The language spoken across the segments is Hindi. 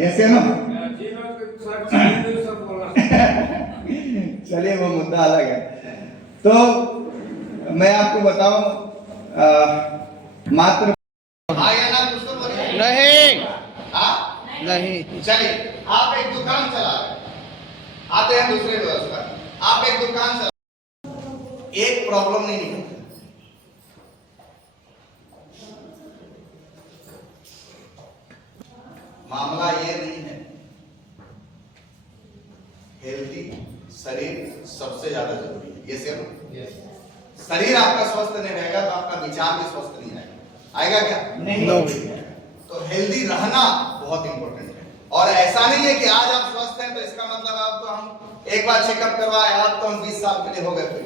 ये से ना चलिए वो मुद्दा अलग है। तो मैं आपको बताऊं मात्र हाँ या ना कुछ तो बोलिए। नहीं हाँ नहीं। चलिए आप एक दुकान चला रहे आते हैं दूसरे व्यवस्था, आप एक दुकान चला एक प्रॉब्लम नहीं निकलती। मामला ये नहीं है, हेल्दी शरीर सबसे ज्यादा जरूरी है। ये सिर्फ शरीर आपका स्वस्थ नहीं रहेगा तो आपका विचार भी स्वस्थ नहीं आएगा। आएगा क्या? नहीं। तो हेल्दी रहना बहुत इंपॉर्टेंट है। और ऐसा नहीं है कि आज आप स्वस्थ हैं तो इसका मतलब आप तो हम एक बार चेकअप करवाए आप तो हम 20 साल के लिए हो गए थे।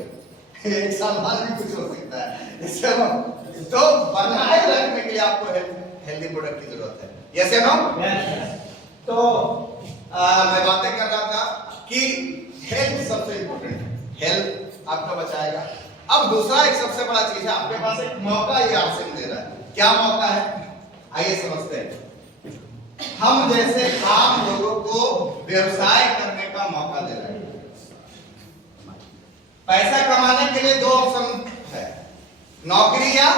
एक साल बाद भी कुछ हो सकता है। इससे तो बनाए रखने के लिए आपको हेल्दी प्रोडक्ट की जरूरत है। यस या नो? तो मैं बातें कर रहा था कि हेल्थ सबसे इंपॉर्टेंट है, हेल्थ आपका बचाएगा। अब दूसरा एक सबसे बड़ा चीज है, आपके पास एक मौका ये आपसे दे रहा है। क्या मौका है? आइए समझते हैं। हम जैसे आम लोगों को व्यवसाय करने का मौका दे रहा है। पैसा कमाने के लिए दो ऑप्शन है, नौकरी या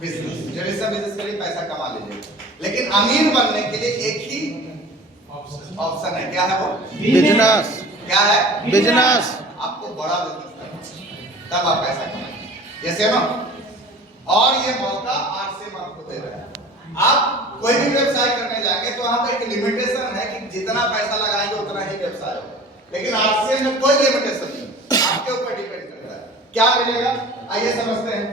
बिजनेस। जैसा बिजनेस करिए पैसा कमा लीजिए, लेकिन अमीर बनने के लिए एक ही ऑप्शन है। क्या है वो? बिजनेस। क्या है? बिजनेस। आपको बड़ा बिजनेस करना, तब आप पैसा कमाएंगे। जैसे ना, और ये मौका आरसीएम आपको दे रहा है। आप कोई भी व्यवसाय करने जाएंगे तो वहां पे एक लिमिटेशन है कि जितना पैसा लगाएंगे उतना ही व्यवसाय होगा, लेकिन आरसीएम में कोई लिमिटेशन नहीं, आपके ऊपर डिपेंड करता है क्या मिलेगा। आइए समझते हैं।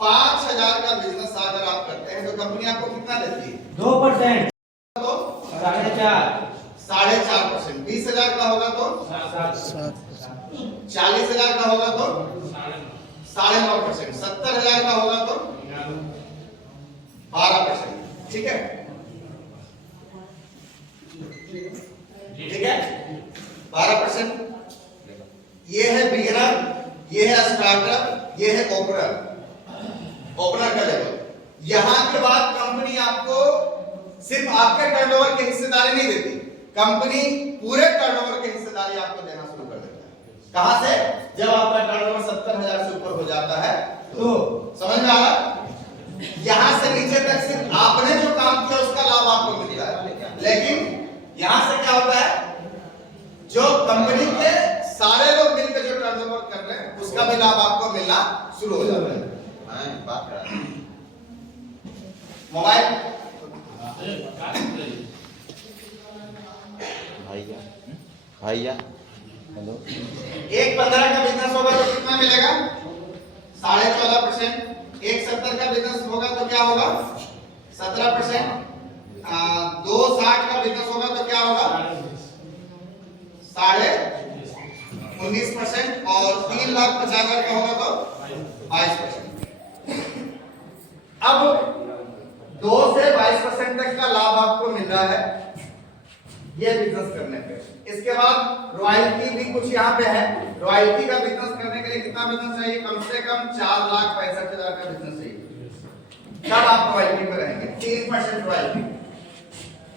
5000 का बिजनेस अगर आप करते हैं तो कंपनी आपको कितना देती है? 2%। तो 4.5%। 20,000 का होगा तो 40,000 का होगा तो 9.5%। 70,000 का होगा तो 12%। ठीक है, ठीक है, 12%। ये है बिगिनर, ये है स्टार्टर, ये है ओपनर, ओपनर का लेवल। यहां के बाद कंपनी आपको सिर्फ आपके टर्नओवर की हिस्सेदारी नहीं देती, कंपनी पूरे टर्नओवर की हिस्सेदारी आपको देना शुरू कर देता है। कहां से? जब आपका टर्नओवर 70,000 से ऊपर हो जाता है तो समझ में आ रहा? यहां से नीचे तक सिर्फ आपने जो काम किया उसका लाभ आपको मिलता है, लेकिन यहां से क्या होता है, जो कंपनी के सारे लोग मिलकर जो टर्नओवर कर रहे हैं उसका भी लाभ आपको मिलना शुरू हो जाता है। बात कर रहा है मोबाइल भैया हेलो। एक 15 का बिजनेस होगा तो कितना मिलेगा? 14.5%। एक 70 का बिजनेस होगा तो क्या होगा? 17%। 2.60 का बिजनेस होगा तो क्या होगा? 19.5%। और 3,50,000 का होगा तो 22%। अब 2 से 22% तक का लाभ आपको मिल रहा है ये बिजनेस करने पे। इसके बाद रॉयल्टी भी कुछ यहाँ पे है। रॉयल्टी का बिजनेस करने के लिए कितना बिजनेस चाहिए? कम से कम 4,65,000 का बिजनेस चाहिए, तब आप रॉयल्टी पे रहेंगे। 3% रॉयल्टी,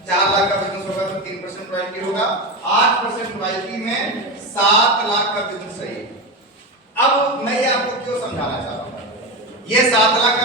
4 लाख का बिजनेस होगा तो 3% रॉयल्टी होगा। 8% रॉयल्टी में 7 लाख का बिजनेस चाहिए। अब मैं ये आपको क्यों समझाना चाह रहा हूँ, ये 7 लाख का